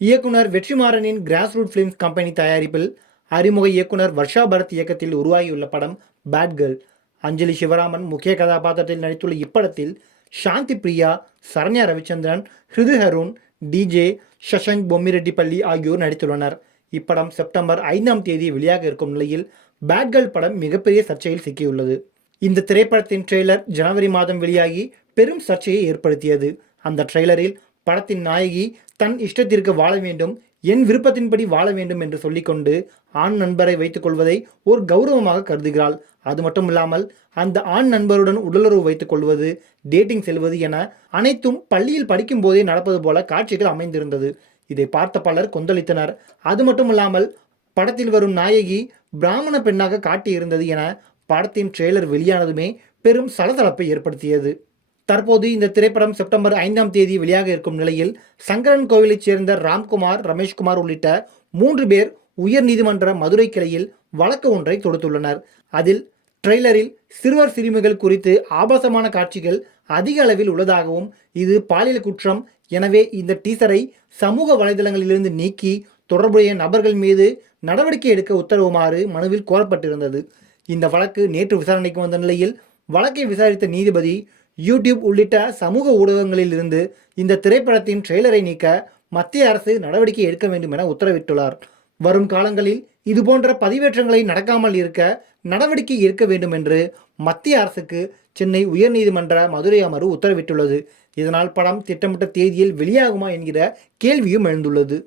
இயக்குனர் வெற்றிமாறனின் Grass Root Films company தயாரிப்பில் அறிமுக இயக்குனர் வர்ஷா பரத் இயக்கத்தில் உருவாகியுள்ள படம் பேட் கேர்ள் அஞ்சலி சிவராமன் முக்கிய கதாபாத்திரத்தில் நடித்துள்ள இப்படத்தில் சாந்தி பிரியா சரண்யா ரவிச்சந்திரன் ஹிருது ஹருண் டிஜே சஷங்க் பொம்மிரெட்டிப்பள்ளி ஆகியோர் நடித்துள்ளனர். இப்படம் செப்டம்பர் ஐந்தாம் தேதி வெளியாக இருக்கும் நிலையில் பேட் கேர்ள் படம் மிகப்பெரிய சர்ச்சையில் சிக்கியுள்ளது. இந்த திரைப்படத்தின் ட்ரெய்லர் ஜனவரி மாதம் வெளியாகி பெரும் சர்ச்சையை ஏற்படுத்தியது. அந்த ட்ரெய்லரில் படத்தின் நாயகி தன் இஷ்டத்திற்கு வாழ வேண்டும் என் விருப்பத்தின்படி வாழ வேண்டும் என்று சொல்லிக்கொண்டு ஆண் நண்பரை வைத்துக் கொள்வதை ஒரு கௌரவமாக கருதுகிறாள். அது மட்டும் இல்லாமல் அந்த ஆண் நண்பருடன் உடலுறவு வைத்துக் கொள்வது டேட்டிங் செல்வது என அனைத்தும் பள்ளியில் படிக்கும் போதே நடப்பது போல காட்சிகள் அமைந்திருந்தது. இதை பார்த்த பலர் கொந்தளித்தனர். அது மட்டும் இல்லாமல் படத்தில் வரும் நாயகி பிராமண பெண்ணாக காட்டியிருந்தது என படத்தின் ட்ரெய்லர் வெளியானதுமே பெரும் சலசலப்பை ஏற்படுத்தியது. தற்போது இந்த திரைப்படம் செப்டம்பர் ஐந்தாம் தேதி வெளியாக இருக்கும் நிலையில் சங்கரன் கோவிலைச் சேர்ந்த ராம்குமார் ரமேஷ்குமார் உள்ளிட்ட மூன்று பேர் உயர்நீதிமன்ற மதுரை கிளையில் வழக்கு ஒன்றை தொடுத்துள்ளனர். அதில் ட்ரெய்லரில் சிறுவர் சிறுமிகள் குறித்து ஆபாசமான காட்சிகள் அதிக அளவில் உள்ளதாகவும் இது பாலியல் குற்றம். எனவே இந்த டீசரை சமூக வலைதளங்களிலிருந்து நீக்கி தொடர்புடைய நபர்கள் மீது நடவடிக்கை எடுக்க உத்தரவுமாறு மனுவில் கோரப்பட்டிருந்தது. இந்த வழக்கு நேற்று விசாரணைக்கு வந்த நிலையில் வழக்கை விசாரித்த நீதிபதி யூடியூப் உள்ளிட்ட சமூக ஊடகங்களில் இருந்து இந்த திரைப்படத்தின் ட்ரெய்லரை நீக்க மத்திய அரசு நடவடிக்கை எடுக்க வேண்டும் என உத்தரவிட்டுள்ளார். வரும் காலங்களில் இதுபோன்ற பதிவேற்றங்களை நடக்காமல் இருக்க நடவடிக்கை எடுக்க வேண்டும் என்று மத்திய அரசுக்கு சென்னை உயர்நீதிமன்ற மதுரை அமர்வு உத்தரவிட்டுள்ளது. இதனால் படம் திட்டமிட்ட தேதியில் வெளியாகுமா என்கிற கேள்வியும் எழுந்துள்ளது.